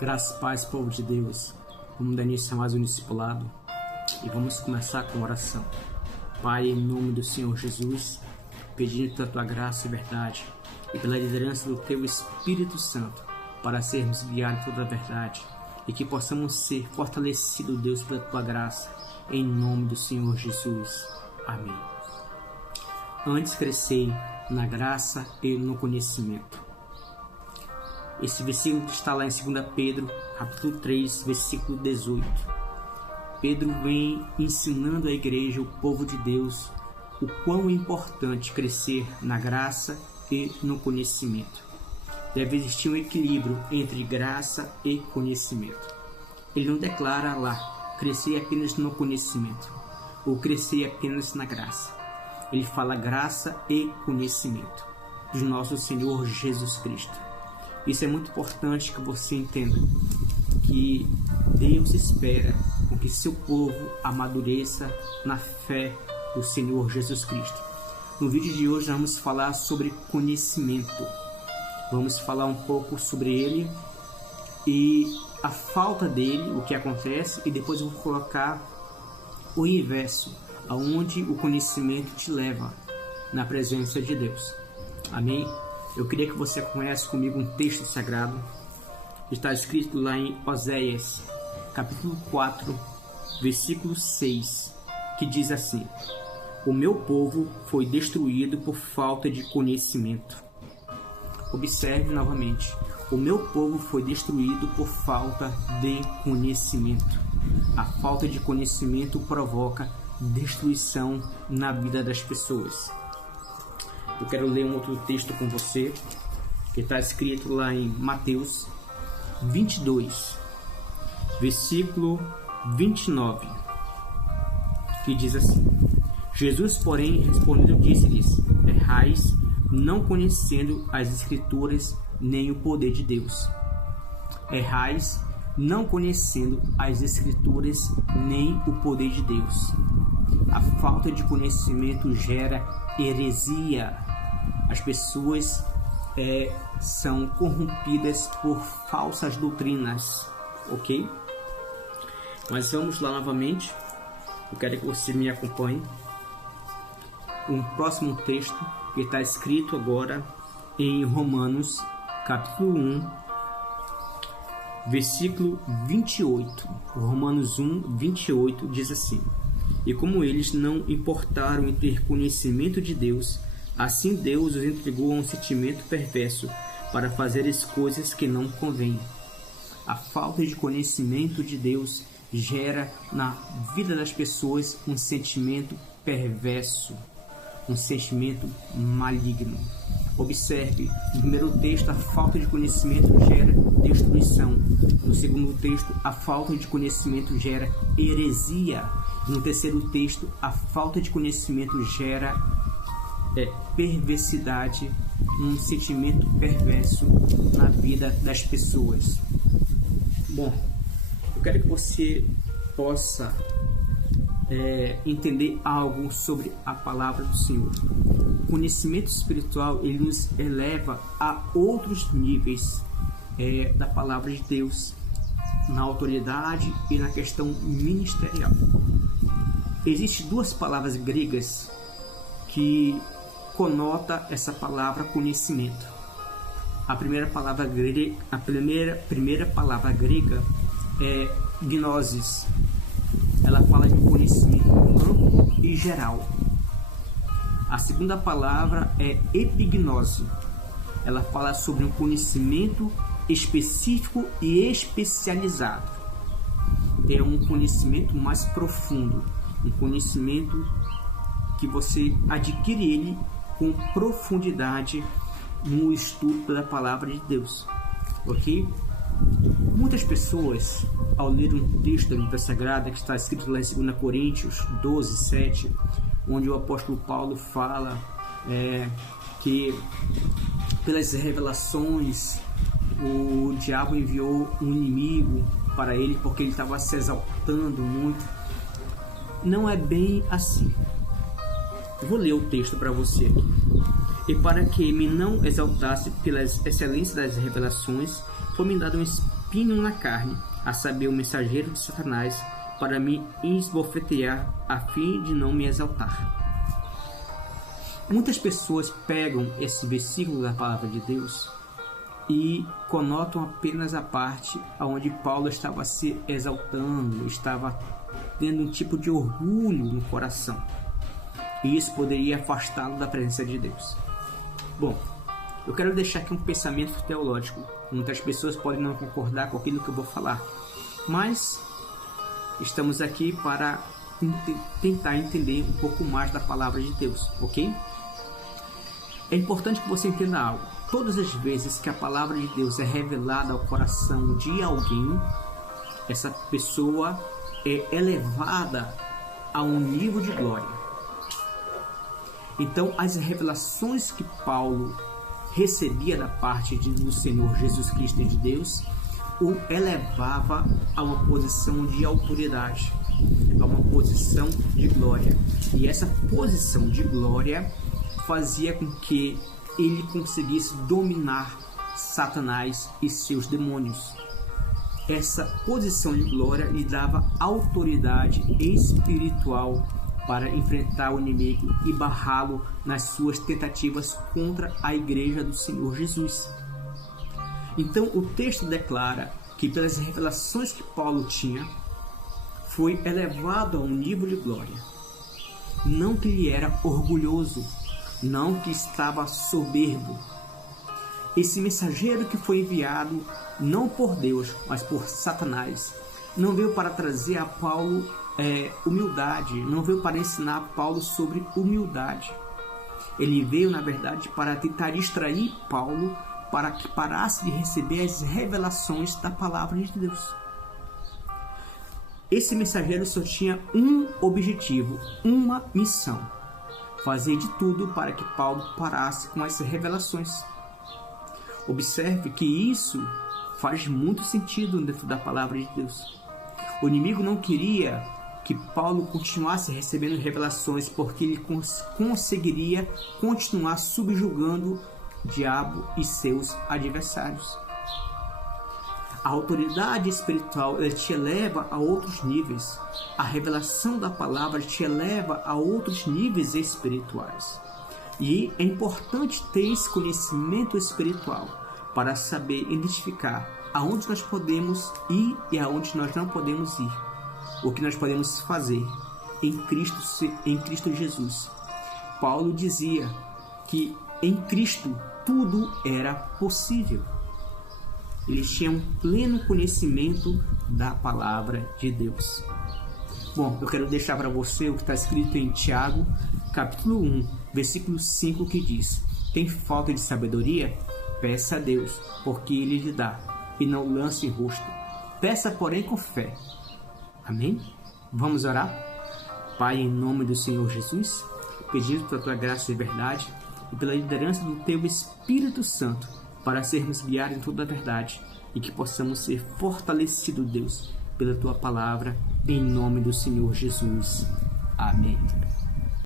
Graças e paz, povo de Deus. Vamos dar início a mais um discipulado e vamos começar com oração. Pai, em nome do Senhor Jesus, pedindo pela tua graça e verdade e pela liderança do teu Espírito Santo para sermos guiados em toda a verdade e que possamos ser fortalecidos, Deus, pela tua graça, em nome do Senhor Jesus. Amém. Antes crescei na graça e no conhecimento. Esse versículo está lá em 2 Pedro, capítulo 3, versículo 18. Pedro vem ensinando à igreja, o povo de Deus, o quão é importante crescer na graça e no conhecimento. Deve existir um equilíbrio entre graça e conhecimento. Ele não declara lá, crescer apenas no conhecimento, ou crescer apenas na graça. Ele fala graça e conhecimento do nosso Senhor Jesus Cristo. Isso é muito importante que você entenda, que Deus espera que seu povo amadureça na fé do Senhor Jesus Cristo. No vídeo de hoje vamos falar sobre conhecimento. Vamos falar um pouco sobre ele e a falta dele, o que acontece, e depois eu vou colocar o inverso, aonde o conhecimento te leva na presença de Deus. Amém? Eu queria que você conhecesse comigo um texto sagrado. Está escrito lá em Oséias, capítulo 4, versículo 6, que diz assim: O meu povo foi destruído por falta de conhecimento. Observe novamente. O meu povo foi destruído por falta de conhecimento. A falta de conhecimento provoca destruição na vida das pessoas. Eu quero ler um outro texto com você, que está escrito lá em Mateus 22, versículo 29, que diz assim: Jesus, porém, respondendo, disse-lhes: Errais, não conhecendo as Escrituras nem o poder de Deus. Errais, não conhecendo as Escrituras nem o poder de Deus. A falta de conhecimento gera heresia. As pessoas são corrompidas por falsas doutrinas, ok? Mas vamos lá novamente. Eu quero que você me acompanhe. Um próximo texto que está escrito agora em Romanos, capítulo 1, versículo 28. Romanos 1, 28 diz assim: E como eles não importaram em ter conhecimento de Deus, assim Deus os entregou a um sentimento perverso para fazer as coisas que não convêm. A falta de conhecimento de Deus gera na vida das pessoas um sentimento perverso, um sentimento maligno. Observe, no primeiro texto, a falta de conhecimento gera destruição. No segundo texto, a falta de conhecimento gera heresia. No terceiro texto, a falta de conhecimento gera perversidade, um sentimento perverso na vida das pessoas. Bom, eu quero que você possa entender algo sobre a palavra do Senhor. O conhecimento espiritual, ele nos eleva a outros níveis da palavra de Deus, na autoridade e na questão ministerial. Existem duas palavras gregas que conota essa palavra conhecimento. A primeira palavra grega é gnosis. Ela fala de um conhecimento amplo e geral. A segunda palavra é epignose. Ela fala sobre um conhecimento específico e especializado. É um conhecimento mais profundo, um conhecimento que você adquire ele com profundidade no estudo da palavra de Deus, ok? Muitas pessoas, ao ler um texto da Bíblia Sagrada que está escrito lá em 2 Coríntios 12, 7, onde o apóstolo Paulo fala que pelas revelações o diabo enviou um inimigo para ele porque ele estava se exaltando muito. Não é bem assim. Eu vou ler o texto para você aqui. E para que me não exaltasse pelas excelências das revelações, foi-me dado um espinho na carne, a saber, o mensageiro de Satanás, para me esbofetear, a fim de não me exaltar. Muitas pessoas pegam esse versículo da palavra de Deus e conotam apenas a parte onde Paulo estava se exaltando, estava tendo um tipo de orgulho no coração. E isso poderia afastá-lo da presença de Deus. Bom, eu quero deixar aqui um pensamento teológico. Muitas pessoas podem não concordar com aquilo que eu vou falar, mas estamos aqui para tentar entender um pouco mais da palavra de Deus, ok? É importante que você entenda algo. Todas as vezes que a palavra de Deus é revelada ao coração de alguém, essa pessoa é elevada a um nível de glória. Então, as revelações que Paulo recebia da parte do Senhor Jesus Cristo e de Deus o elevava a uma posição de autoridade, a uma posição de glória. E essa posição de glória fazia com que ele conseguisse dominar Satanás e seus demônios. Essa posição de glória lhe dava autoridade espiritual para enfrentar o inimigo e barrá-lo nas suas tentativas contra a igreja do Senhor Jesus. Então o texto declara que pelas revelações que Paulo tinha, foi elevado a um nível de glória. Não que ele era orgulhoso, não que estava soberbo. Esse mensageiro que foi enviado não por Deus, mas por Satanás, não veio para trazer a Paulo humildade, não veio para ensinar a Paulo sobre humildade. Ele veio, na verdade, para tentar distrair Paulo para que parasse de receber as revelações da palavra de Deus. Esse mensageiro só tinha um objetivo, uma missão: fazer de tudo para que Paulo parasse com as revelações. Observe que isso faz muito sentido dentro da palavra de Deus. O inimigo não queria que Paulo continuasse recebendo revelações, porque ele conseguiria continuar subjugando o diabo e seus adversários. A autoridade espiritual, ela te eleva a outros níveis. A revelação da palavra te eleva a outros níveis espirituais. E é importante ter esse conhecimento espiritual para saber identificar aonde nós podemos ir e aonde nós não podemos ir. O que nós podemos fazer em Cristo Jesus. Paulo dizia que em Cristo tudo era possível. Eles tinham pleno conhecimento da palavra de Deus. Bom, eu quero deixar para você o que está escrito em Tiago, capítulo 1, versículo 5, que diz: tem falta de sabedoria? Peça a Deus, porque Ele lhe dá, e não lance em rosto. Peça, porém, com fé. Amém? Vamos orar? Pai, em nome do Senhor Jesus, pedindo pela Tua graça e verdade e pela liderança do Teu Espírito Santo, para sermos guiados em toda a verdade e que possamos ser fortalecidos, Deus, pela Tua palavra, em nome do Senhor Jesus. Amém.